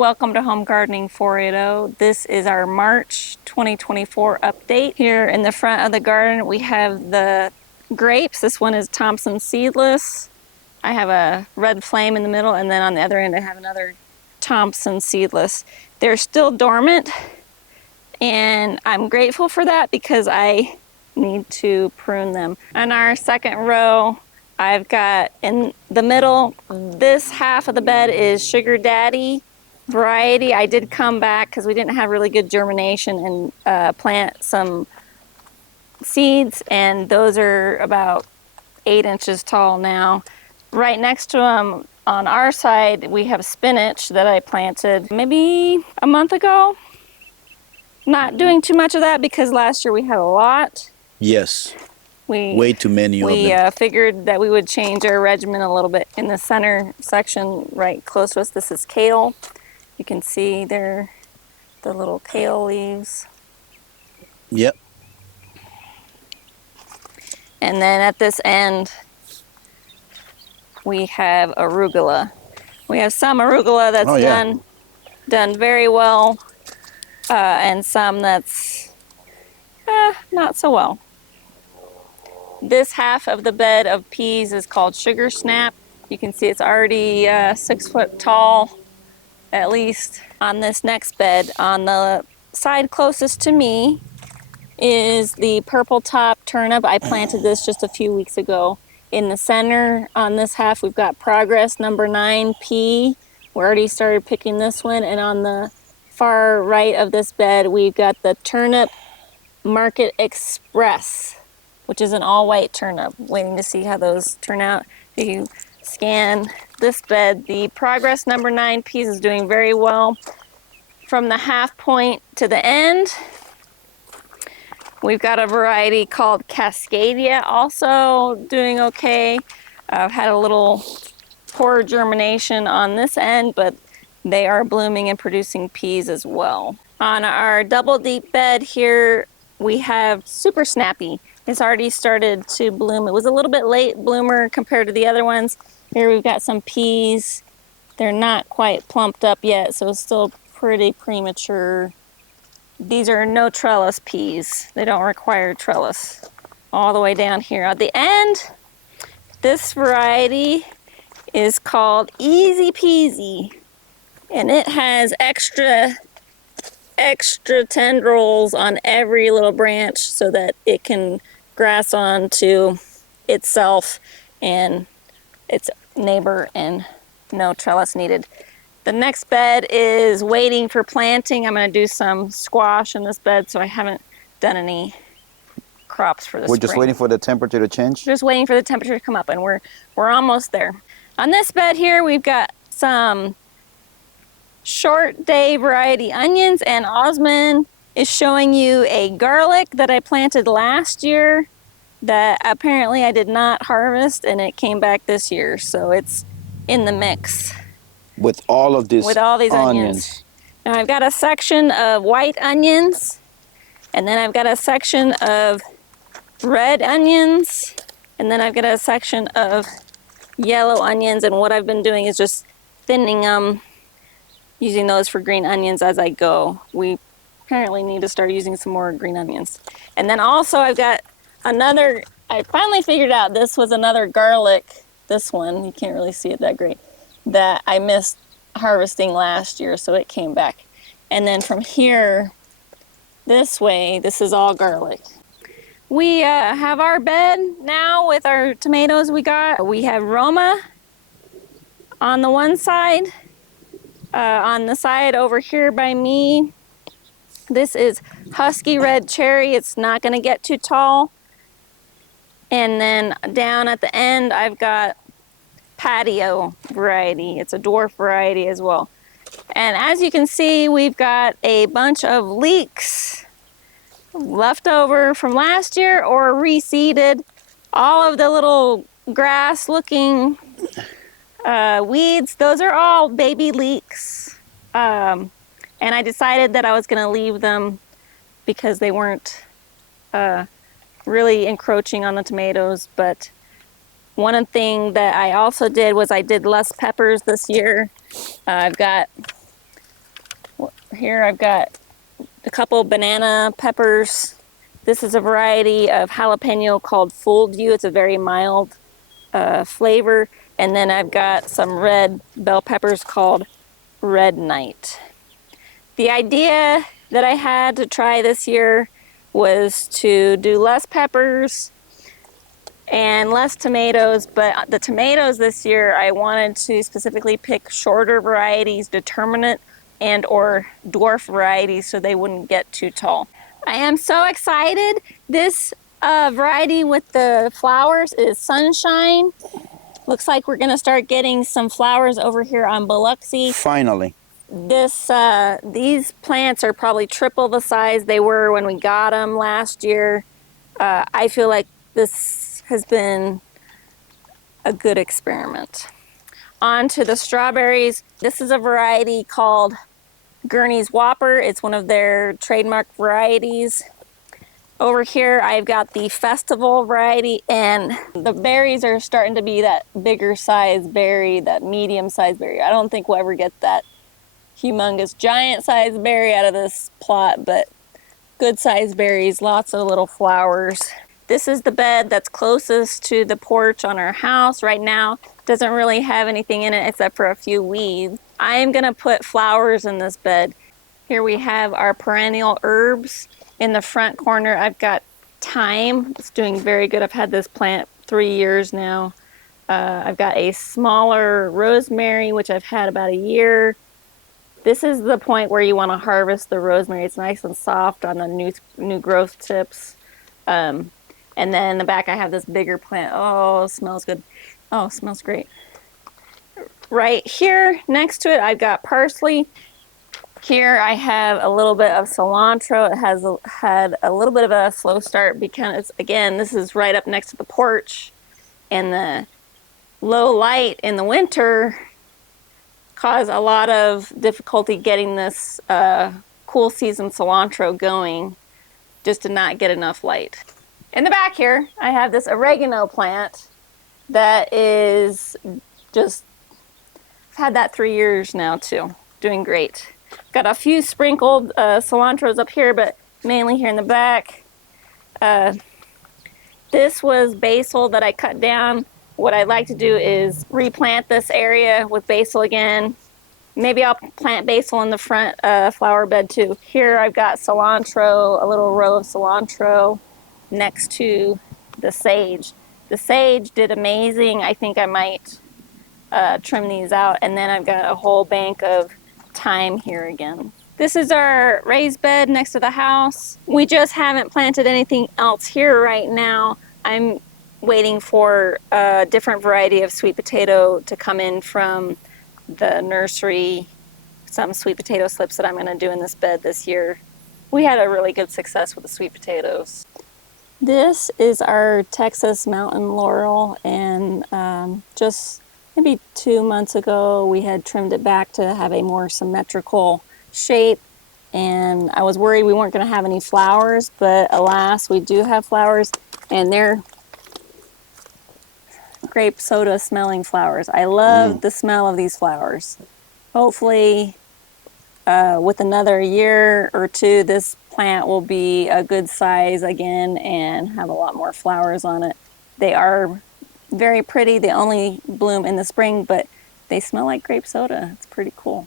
Welcome to Home Gardening 480. This is our March 2024 update. Here in the front of the garden we have the grapes. This one is Thompson seedless. I have a red flame in the middle, and then on the other end I have another Thompson seedless. They're still dormant, and I'm grateful for that because I need to prune them. On our second row, I've got in the middle, this half of the bed is Sugar Daddy variety. I did come back because we didn't have really good germination and plant some seeds, and those are about 8 inches tall now. Right next to them on our side, we have spinach that I planted maybe a month ago. Not doing too much of that because last year we had a lot. Yes. Way too many of them. We figured that we would change our regimen a little bit. In the center section right close to us, this is kale. You can see there the little kale leaves. Yep. And then at this end, we have arugula. We have some arugula that's done very well, and some that's not so well. This half of the bed of peas is called Sugar Snap. You can see it's already 6 foot tall, at least. On this next bed, on the side closest to me, is the purple top turnip. I planted this just a few weeks ago. In the center, on this half, we've got Progress number 9 pea. We already started picking this one. And on the far right of this bed, we've got the turnip Market Express, which is an all-white turnip. Waiting to see how those turn out. If you scan this bed, the Progress number 9 peas is doing very well. From the half point to the end, we've got a variety called Cascadia, also doing okay. I've had a little poor germination on this end, but they are blooming and producing peas as well. On our double deep bed here, we have Super Snappy. It's already started to bloom. It was a little bit late bloomer compared to the other ones. Here we've got some peas. They're not quite plumped up yet, so it's still pretty premature. These are no trellis peas. They don't require trellis. All the way down here. At the end, this variety is called Easy Peasy, and it has extra tendrils on every little branch so that it can grass onto itself and its neighbor, and no trellis needed. The next bed is waiting for planting. I'm going to do some squash in this bed, so I haven't done any crops for the spring. We're just waiting for the temperature to change? Just waiting for the temperature to come up, and we're almost there. On this bed here, we've got some short day variety onions, and Osmond is showing you a garlic that I planted last year that apparently I did not harvest, and it came back this year, so it's in the mix. With all of this, with all these onions. Now I've got a section of white onions, and then I've got a section of red onions, and then I've got a section of yellow onions, and what I've been doing is just thinning them, using those for green onions as I go. We apparently need to start using some more green onions. And then also I've got another, I finally figured out this was another garlic, this one, you can't really see it that great, that I missed harvesting last year, so it came back. And then from here, this way, this is all garlic. We have our bed now with our tomatoes we got. We have Roma on the one side. On the side over here by me, this is Husky Red Cherry. It's not going to get too tall. And then down at the end, I've got Patio variety. It's a dwarf variety as well. And as you can see, we've got a bunch of leeks left over from last year or reseeded. All of the little grass looking weeds, those are all baby leeks. And I decided that I was going to leave them because they weren't really encroaching on the tomatoes. But one thing that I also did was I did less peppers this year. I've got Here I've got a couple banana peppers. This is a variety of jalapeno called Fooled You. It's a very mild flavor. And then I've got some red bell peppers called Red Knight. The idea that I had to try this year was to do less peppers and less tomatoes, but the tomatoes this year I wanted to specifically pick shorter varieties, determinate and or dwarf varieties so they wouldn't get too tall. I am so excited. This variety with the flowers is Sunshine. Looks like we're gonna start getting some flowers over here on Biloxi. Finally. These plants are probably triple the size they were when we got them last year. I feel like this has been a good experiment. On to the strawberries. This is a variety called Gurney's Whopper. It's one of their trademark varieties. Over here I've got the Festival variety, and the berries are starting to be that bigger size berry, that medium size berry. I don't think we'll ever get that humongous giant size berry out of this plot, but good size berries, lots of little flowers. This is the bed that's closest to the porch on our house right now. Doesn't really have anything in it except for a few weeds. I am gonna put flowers in this bed. Here we have our perennial herbs. In the front corner, I've got thyme. It's doing very good. I've had this plant 3 years now. I've got a smaller rosemary, which I've had about a year. This is the point where you want to harvest the rosemary. It's nice and soft on the new growth tips. And then in the back, I have this bigger plant. Oh, smells good. Oh, smells great. Right here next to it, I've got parsley. Here I have a little bit of cilantro. It has had a little bit of a slow start because, again, this is right up next to the porch, and the low light in the winter cause a lot of difficulty getting this cool season cilantro going, just to not get enough light. In the back here, I have this oregano plant that is just, I've had that 3 years now too, doing great. Got a few sprinkled cilantros up here, but mainly here in the back. This was basil that I cut down. What I'd like to do is replant this area with basil again. Maybe I'll plant basil in the front flower bed too. Here I've got cilantro, a little row of cilantro next to the sage. The sage did amazing. I think I might trim these out. And then I've got a whole bank of thyme here again. This is our raised bed next to the house. We just haven't planted anything else here right now. I'm waiting for a different variety of sweet potato to come in from the nursery. Some sweet potato slips that I'm going to do in this bed this year. We had a really good success with the sweet potatoes. This is our Texas mountain laurel, and just maybe 2 months ago we had trimmed it back to have a more symmetrical shape, and I was worried we weren't going to have any flowers, but alas, we do have flowers, and they're grape soda smelling flowers. I love the smell of these flowers. Hopefully with another year or two, this plant will be a good size again and have a lot more flowers on it. They are very pretty. They only bloom in the spring, but they smell like grape soda. It's pretty cool.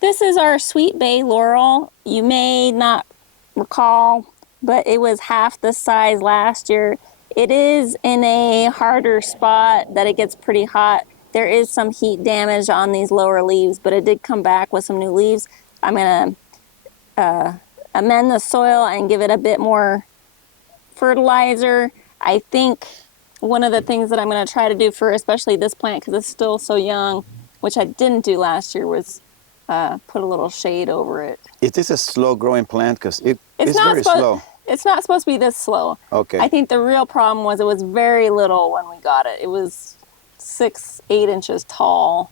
This is our sweet bay laurel. You may not recall, but it was half the size last year. It is in a harder spot that it gets pretty hot. There is some heat damage on these lower leaves, but it did come back with some new leaves. I'm going to amend the soil and give it a bit more fertilizer. I think one of the things that I'm going to try to do for especially this plant, because it's still so young, which I didn't do last year, was put a little shade over it. Is this a slow growing plant? Because it's very slow. It's not supposed to be this slow. Okay. I think the real problem was it was very little when we got it. It was 6-8 inches tall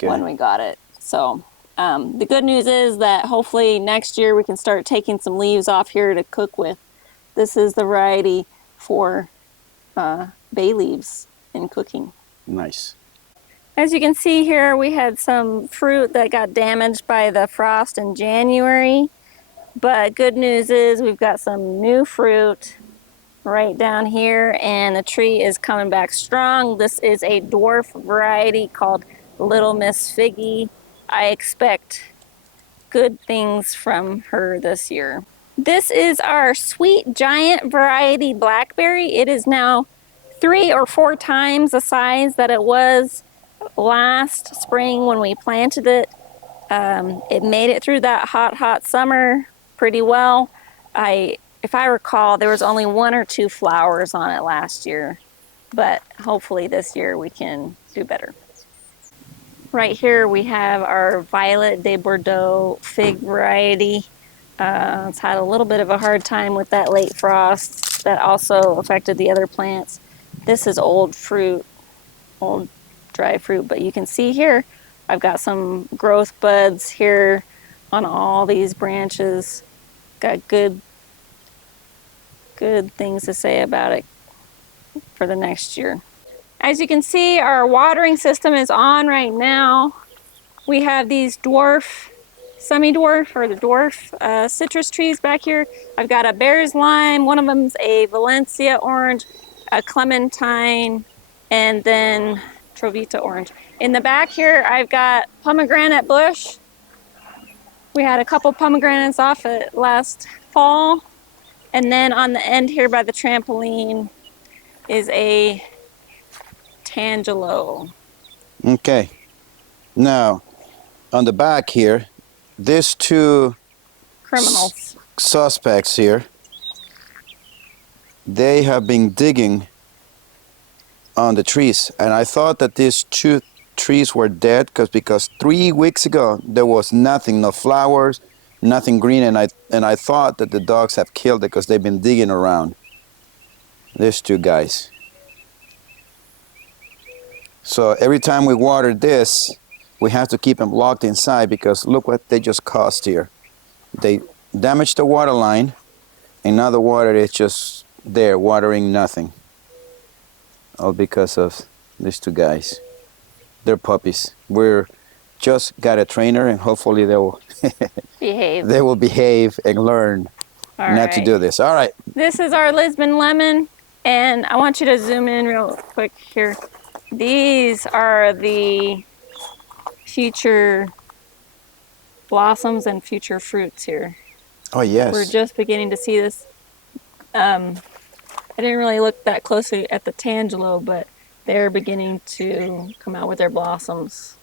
when we got it. So the good news is that hopefully next year we can start taking some leaves off here to cook with. This is the variety for bay leaves in cooking. Nice. As you can see here, we had some fruit that got damaged by the frost in January. But good news is we've got some new fruit right down here, and the tree is coming back strong. This is a dwarf variety called Little Miss Figgy. I expect good things from her this year. This is our sweet giant variety blackberry. It is now 3 or 4 times the size that it was last spring when we planted it. It made it through that hot summer pretty well. If I recall, there was only 1 or 2 flowers on it last year, but hopefully this year we can do better. Right here we have our Violet de Bordeaux fig variety. It's had a little bit of a hard time with that late frost that also affected the other plants. This is old fruit, old dry fruit, but you can see here I've got some growth buds here on all these branches. Got good things to say about it for the next year. As you can see, our watering system is on right now. We have these dwarf, semi-dwarf, or the dwarf citrus trees back here. I've got a bear's lime, one of them's a Valencia orange, a clementine, and then Trovita orange. In the back here, I've got pomegranate bush. We had a couple pomegranates off it last fall. And then on the end here by the trampoline is a tangelo. Okay. Now, on the back here, these 2 criminals suspects here, they have been digging on the trees, and I thought that these 2 trees were dead because 3 weeks ago there was nothing, no flowers, nothing green, and I thought that the dogs have killed it because they've been digging around. These 2 guys. So every time we water this, we have to keep them locked inside because look what they just caused here. They damaged the water line, and now the water is just there, watering nothing. All because of these 2 guys. They're puppies. We're just got a trainer, and hopefully they will behave. They will behave and learn not to do this. All right. This is our Lisbon lemon, and I want you to zoom in real quick here. These are the future blossoms and future fruits here. Oh, yes. We're just beginning to see this. I didn't really look that closely at the tangelo, but they're beginning to come out with their blossoms.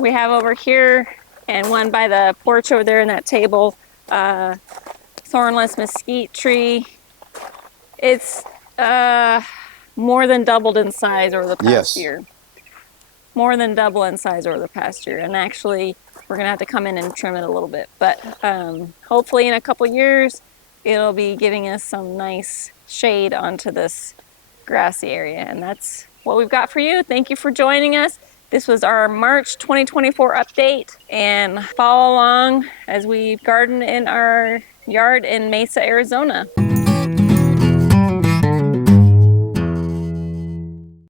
We have over here, and one by the porch over there in that table, thornless mesquite tree. It's more than doubled in size over the past year. More than double in size over the past year. And actually, we're going to have to come in and trim it a little bit. But hopefully in a couple years, it'll be giving us some nice shade onto this grassy area. And that's what we've got for you. Thank you for joining us. This was our March 2024 update. And follow along as we garden in our yard in Mesa, Arizona.